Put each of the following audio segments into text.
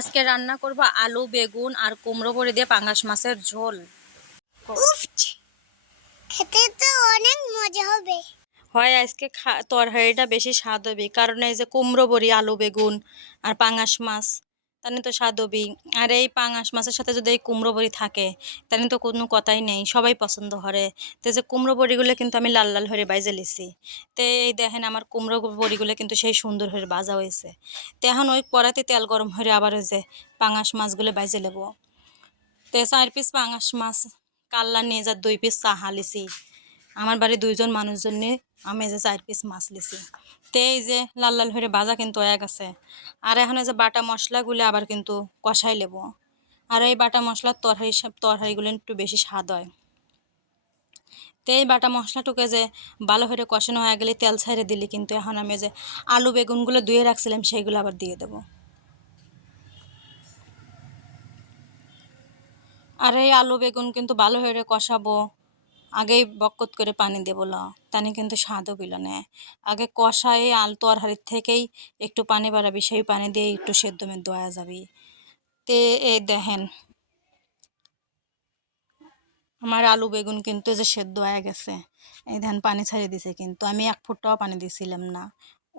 আজকে রান্না করব আলু বেগুন আর কুমড়ো বড়ি দিয়ে পাঙ্গাস মাছের ঝোল। উফ, খেতে তো অনেক মজা হবে। হয় আজকে তরকারিটা বেশি স্বাদ হবে, কারণ এই যে কুমড়ো বড়ি আলু বেগুন আর পাঙ্গাস মাছ, তাহলে তো স্বাদ হবেই। আর এই পাঙ্গাস মাছের সাথে যদি এই কুমড়ো বড়ি থাকে তাহলে তো কোনো কথাই নেই, সবাই পছন্দ করে। তো যে কুমড়ো বড়িগুলো কিন্তু আমি লাল লাল হয়ে বাইজে লিছি। তো এই দেখেন আমার কুমড়ো বড়িগুলো কিন্তু সেই সুন্দর হয়ে ভাজা হয়েছে। তো এখন ওই কড়াতে তেল গরম হয়ে আবার ওই যে পাঙ্গাস মাছগুলো বাইজে নেব। তো 4 পিস পাঙ্গাস মাছ কাল্লা নিয়ে যা 2 পিস চাহা লিছি। আমার বাড়ি 2জন মানুষজন জন্য আমি যে 4 পিস মাছ লিছি। তো এই যে লাল লাল হয়ে ভাজা কিন্তু হয়ে গেছে। আর এখন এই যে বাটা মশলাগুলো আবার কিন্তু কষাই নেব। আর এই বাটা মশলার তরকারিগুলো একটু বেশি স্বাদ হয়। তো এই বাটা মশলাটুকে যে ভালো করে কষানো হয়ে গেলে তেল ছাইড়ে দিলি কিন্তু এখন আমি যে আলু বেগুনগুলো ধুয়ে রাখছিলাম সেইগুলো আবার দিয়ে দেবো। আর এই আলু বেগুন কিন্তু ভালো করে কষাবো। আগেই বকত করে পানি দেবো না, তানি কিন্তু স্বাদও বিলো না। আগে কষায় আল তরকারির থেকেই একটু পানি বাড়াবি, সেই পানি দিয়ে একটু সেদ্ধ মেদ্ধ হয়ে যাবি। তে এই দেখেন আমার আলু বেগুন কিন্তু যে সেদ্ধ হয়ে গেছে। এই ধান পানি ছাড়িয়ে দিছে, কিন্তু আমি 1 ফুটটাও পানি দিছিলাম না।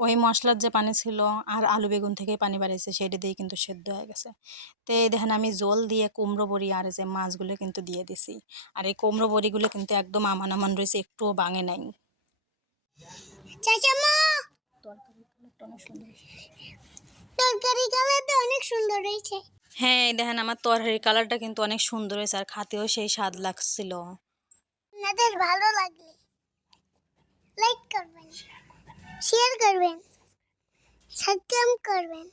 ওই মশলার যে পানি ছিল আর আলু বেগুন থেকেই পানি বাড়াইছে, সেটা দিয়ে কিন্তু সেদ্ধ হয়ে গেছে। তো এই দেখেন আমি জল দিয়ে কুমড়ো বড়ি আর যে মাছগুলো কিন্তু দিয়ে দিছি। আর এই কুমড়ো বড়িগুলো কিন্তু একদম আমান আমান রয়েছে, একটুও ভাঙে নাই। চাচামা, তরকারি কালারটা অনেক সুন্দর হয়েছে। হ্যাঁ, এই দেখেন আমার তরকারির কালারটা কিন্তু অনেক সুন্দর হয়েছে, আর খাতেও সেই স্বাদ লাগছিল। আপনাদের ভালো লাগলে লাইক করবেন, শেয়ার করবেন, সাবস্ক্রাইব করবেন।